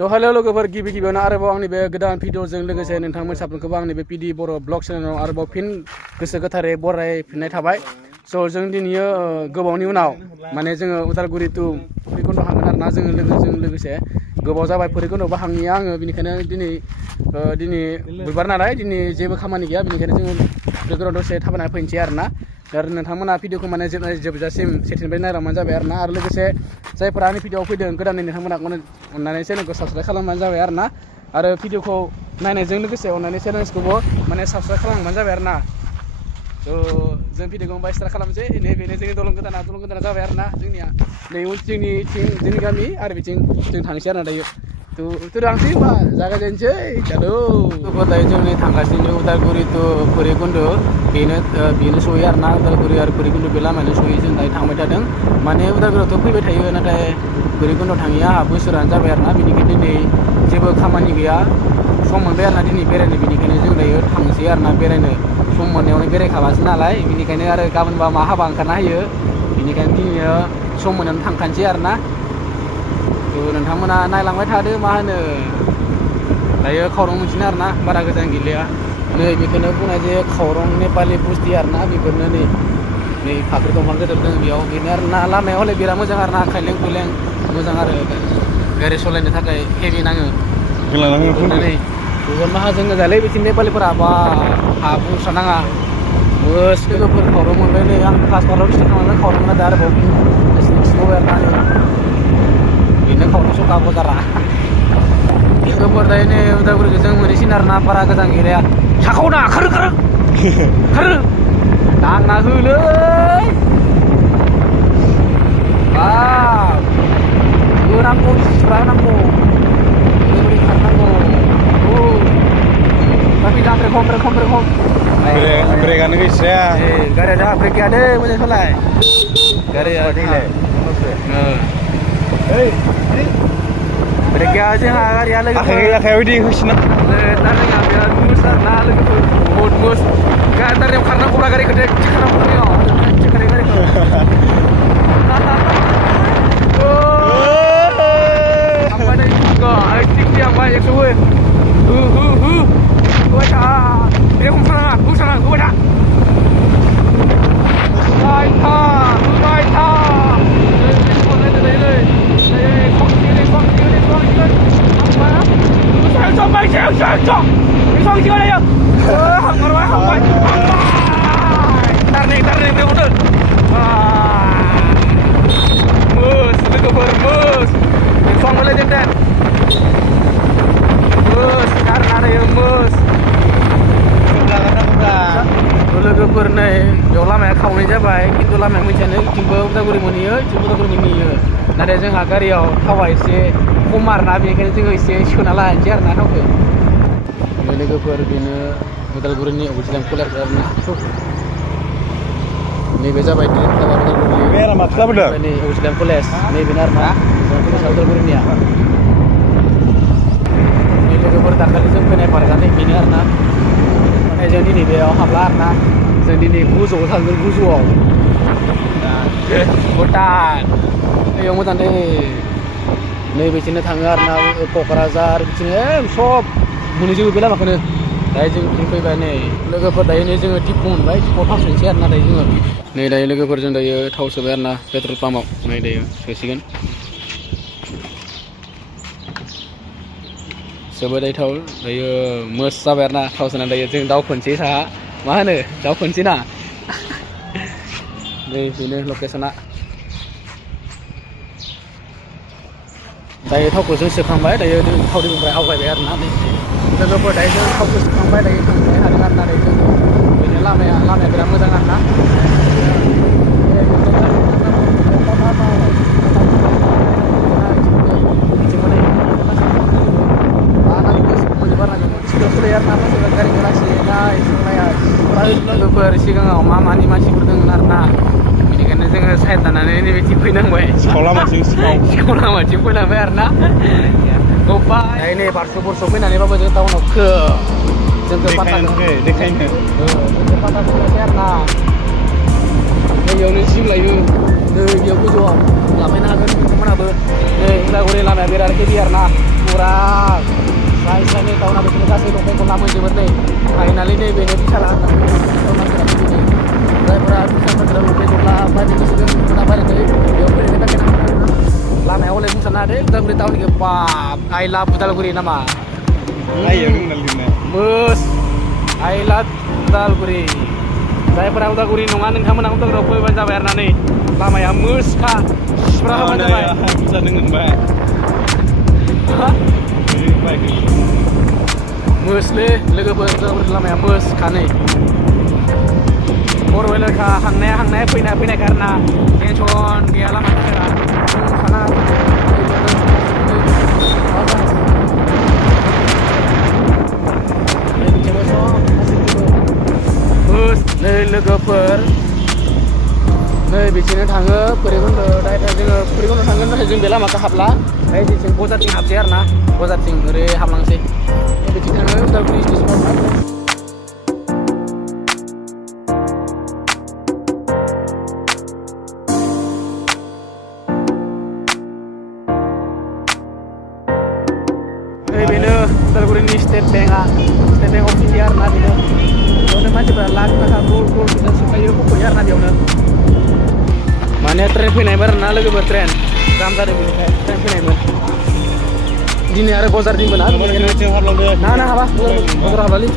थ' हेल' लोगोफोर गिबियावनो आरोबाव आंनि बे गोदान भिडिअजों लोगोसे नोंथांमोन साफ्रोमखौबो आंनि बे पिडि बर' ब्लग चेनेलाव आरोबाव फिन गोसो गोथारै बरायफिननाय थाबाय स' जों दिनैयो गोबावनि उनाव माने जोङो उदालगुरि टु भैरबकुन्द हांगोन आरोना जोङो लोगोजों लोगोसे गोबाव जाबाय भैरबकुन्दआवबो हांनिया आङो बेनिखायनो दिनै बुधबार नालाय दिनै जेबो खामानि गैया बेनिखायनो जोङो भैरबकुन्दआव दसे थाबायनानै फैनोसै आरोना दा नोंथांमोना भिडिअखौ माने जोबजासिम सेथिनिफ्राय नायलांबानो जाबाय आरोना आरो लोगोसे जायफोरा आंनि भिडिअआव फैदों गोदानै नोंथांमोना अननानै चेनेलखौ साबस्क्राइब खालामबानो जाबाय आरोना आरो भिडिअखौ नायनायजों लोगोसे अननानै चेनेलखौबो माने साबस्क्राइब खालामबानो जाबाय आरोना थ' जों भिडिअखौ बाय स्टार्ट खालामसै नैबेनो जोंनि दलं गोदाना जाबाय आरोना जोंनिया नै जोंनि गामि आरो बिथिं जों थांनोसै आरोना दायो थ' थांसै होनबा जागायजेनसै दायो दायो जों नै थांगासिनो उदालगुरि टु भैरबकुन्द बेनो सहैयो आरोना उदालगुरि आरो भैरबकुन्द बे लामायानो सहैयो जों दायो थांबाय थादों माने उदालगुरियावथ' फैबाय थायो नाथाय भैरबकुन्दआव थाङिया आंहा बोसोरानो जाबाय आरोना बेनिखायनो दिनै जेबो खामानि गैया सम मोनबाय आरोना दिनै बेरायनो बेनिखायनो जों दायो थांसै आरोना बेरायनो सम मोननायावनो बेरायखाबासो नालाय बेनिखायनो आरो गाबोनबा मा हाबा ओंखारना होयो बेनिखायनो दिनै सम मोननायावनो थांखानोसै आरोना थ' नोंथांमोना नायलांबाय थादो मा होनो दायो खावरं मोनसिनो आरोना बारा गोजान गैलिया नै बेखौनो बुंनाय जायो खावरं नेपालि बुस्थि आरोना बेफोरनो नै फाख्रि दंफां गेदेर दङ बेयाव बेनो आरोना लामाया हले बिराद मोजां आरोना खायलें खुइलें मोजां आरो गारि सालायनो थाखाय हेभि नाङो नै गुबुन माहाजोन गोजालै बिथिं नेपालिफोरा बा हा बुरसा नाङा बस लोगोफोर खावरं मोनबाय नै आं फार्स्टबाराव खिथा थांनानै खावरं दा आरोबाव खिथाबाय आरोना बेनो खावरं सखा बाजारा लोगोफोर दायो नै उदालगुरिखौ जों मोनहैसिन आरोना बारा गोजान गैलाया साखावना खारो नांना होलै होनांगौ सिबा होनांगौ ओरै खारनांगौ tapi dah brek home break गैस्राया गारिया दा ब्रेक गैया दै मोजां सालाय गारिया ब्रेक गैया जोंहा गारिया लोगोफोर आखाइ बायदि होसिना टार्निंआ बिराद मुस आरोना लोगोफोर बहुद मुस टार्निंआव खारनांगौब्ला गारिखौ खारनांगौ गारिखौ थांबाय नै सिक्सटि थांबाय 100 होबाय था बे हमथानाङा होबाय था लोगोफोर नै बेयाव लामाया खावनाय जाबाय खिन्थु लामाया मोनसेयानो इथिंबो उदालगुरि मोनहैयो इथिंबो उदालगुरि मोनहैयो नाथाय जोंहा गारियाव थावा एसे खम आरोना बेनिखायनो जोङो एसे सोना लानोसै आरोना थावखौ लोगोफोर बेनो उदालगुरिनि अगजिलियाम कलेज आरोना नैबे जाबाय ट्रेन टावार उदालगुरिनि अगजिलियाम कलेज नैबेनो आरोना उदालगुरिनिया लोगोफोर दाखालि जों फैनाय पार्कआ बेनो आरोना नाथाय जों दिनै बेयाव हाबला आरोना जों दिनै गोजौआव थांगोन गोजौआव भुटान बेयाव मोजां दै नैबेथिंनो थाङो आरोना क'क्राझार बिदिनो सब मोनहैजोबो बे लामाखौनो दायो जों बिथिं फैबाय नै लोगोफोर दायो नै जोङो टिपु मोनबाय टिपुआव थाव सोनोसै आरोना दायो जोङो नै दायो लोगोफोर जों दायो थाव सोबाय आरोना पेट्रल पाम्पआव नै दायो सोसिगोन सोबाय दायो थाव दायो मोस जाबाय आरोना थाव सोनानै दायो जों दावखोनोसै साहा मा होनो दावखोनोसै ना नै बेनो लकेसना दायो थावखौ जों सोखांबाय दायो थाव दिबनिफ्राय आवगायबाय आरोना लोगोफोर दायो जों थावखौ सोखांबाय दायो थांनो हादों आरोना दायो जों बेनो लामाया बिराद मोजां आरोना लोगोफोर सिगाङाव मानि मानसिफोर दंमोन आरोना बेनिखायनो जोङो साइड लानानै नैबेथिं फैनांबाय सिखाव लामाथिं फैनांबाय आरोना दायो नै बारस' फैनानैबाबो जों टाउनाव जोंखौ देखायनो आरोना बेयावनो जिउ लायो नै बेयाव गोजौआव लाफैनो हागोन नोंथांमोनाबो नै उदालगुरि लामाया बिराद हेभि आरोना फुरा जाय जायनि टाउना बिदिनो गासै लंपेन्टखौ लामोजोबो नै फाइनालि नै बेनो बिसाला जायफोरा बिसालफोरा लंपेन्ट गस्ला बायनो गोसो दं बायनानै बेयाव फैनो थाखाय लामायाव हले बुंसारनो हादे उदालगुरि टाउननि बाप आइ लाभ उदालगुरि नामा बस आइ लाभ उदालगुरि जायफोरा उदालगुरि नङा नोंथांमोना उदालगुरियाव फैबानो जाबाय आरोना नै लामाया मोसखा सुफ्रा होबानो जाबाय मोसलै लोगोफोर उदालगुरि लामाया मोसखा नै फरवेलारखा हांनाया फैनायखा आरोना टेनसन गैया लामा थाखायना साना नै लोगोफोर नै बिथिंनो थाङो भैरबकुन्द' डाइरेक्ट जोङो भैरबकुन्द' थांगोन नाथाय जों बे लामाखौ हाबला ओमफ्राय जों बजारथिं हाबसै आरोना बजारथिं ओरै हाबलांसै बिथिं थाङो उदालगुरि स्टेसनाव बेनो उदालगुरिनि स्टेट बेंक अफ इन्डिया आरोना बेनो बेयावनो मानसिफ्रा लाख थाखा गल फैसा सोखायो फखयो आरोना बेयावनो माने ट्रेन फैनायमोन आरोना लोगोफोर ट्रेन जाम जादों बेनिफ्राय ट्रेन फैनायमोन दिनै आरो बजार दिनमोन ना हाबा बजार हाबालै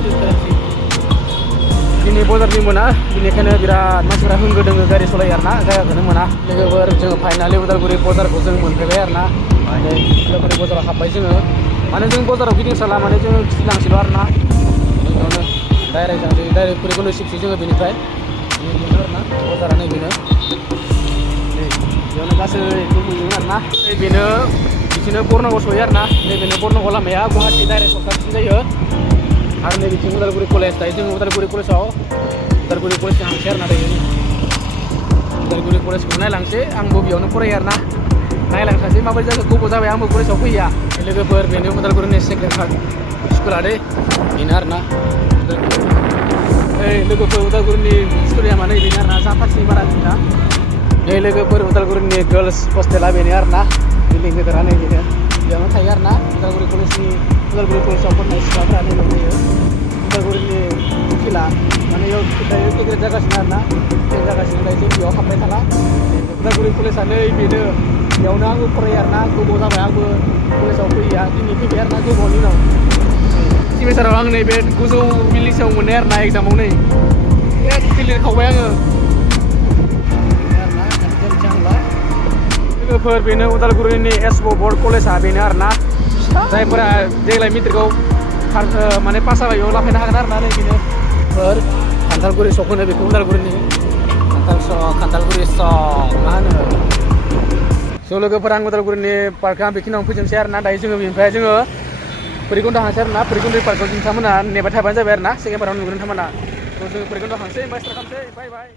दिनै बजार दिनमोन ना बेनिखायनो बिराद मानसिफ्रा होंगो दोंगो गारि सालायो आरोना जायगाखौनो मोना लोगोफोर जोङो फाइनालि उदालगुरि बजारखौ जों मोनफैबाय आरोना माने उदालगुरि बजाराव हाबबाय जोङो माने जों बजाराव गिदिंसाला माने जोङो गिदिंलांसैल' आरोना बेयावनो डाइरेक्ट भैरबकुन्द' सिबसै जोङो बेनिफ्राय बेनो आरोना बजारा नैबेनो बेयावनो गासै नुयो आरोना नैबेनो बिदिनो बर्नगाव सहैयो आरोना नैबेनो बर्नगाव लामाया गुवाहाटि डाइरेक्ट सप्ताहसिम जायो आरो नै बिथिं उदालगुरि कलेज दायो जोङो उदालगुरि कलेजजों थांसै आरोना दायो उदालगुरि कलेजखौ नायलांसै आंबो बेयावनो फरायो आरोना नायलांखासै माबायदि जाखो गोबाव जाबाय आंबो कलेजाव फैया लोगोफोर बेनो उदालगुरिनि सेक्रेट हार्ट स्कुला दे बेनो आरोना लोगोफोर उदालगुरिनि स्टुडियामा माने बेनो आरोना जाथारसै बारा जोंना नै लोगोफोर उदालगुरिनि गार्लस हस्टेला बेनो आरोना बिल्डिं गेदेरा नै बेनो बेयावनो थायो आरोना उदालगुरि कलेजाव फरायनाय सिख्लाफोरा नैबेयाव थायो उदालगुरिनि उखिला माने बेयाव दायो टिकेट जागासिनो आरोना टिकेट जागासिनो दायो जों बेयाव हाबबाय थाला उदालगुरि कलेजआ नै बेनो बेयावनो आंबो फरायो आरोना गोबाव जाबाय आंबो कलेजाव फैया दिनै फैबाय आरोना गोबावनि उनाव सेमिस्टाराव आं नैबे गोजौ बिल्डिंसाव मोननाय आरोना एग्जामाव नै क्लियार खावबाय आङो लोगोफोर बेनो उदालगुरिनि एसब बर्ड कलेजआ बेनो आरोना जायफोरा देग्लाय मेट्रिकआव माने पास जाबाय बेयाव लाफैनो हागोन आरोना नै बेनो खान्थालगुरि सक होनो बेखौ उदालगुरिनि खान्थालगुरि सक मा होनो स' लोगोफोर आं उदालगुरिनि पार्कआ बेखिनियावनो फोजोबनोसै आरोना दायो जोङो बेनिफ्राय जोङो भैरबकुन्द' हांसै आरोना भैरबकुन्द' पार्कआव नोंथांमोना नेबाय थाबानो जाबाय आरोना सेकेन्ड पार्कआव नुगोन नोंथांमोना थ' जोङो भैरबकुन्द' हांसै ओमफ्राय स्टार्ट खालामसै बाय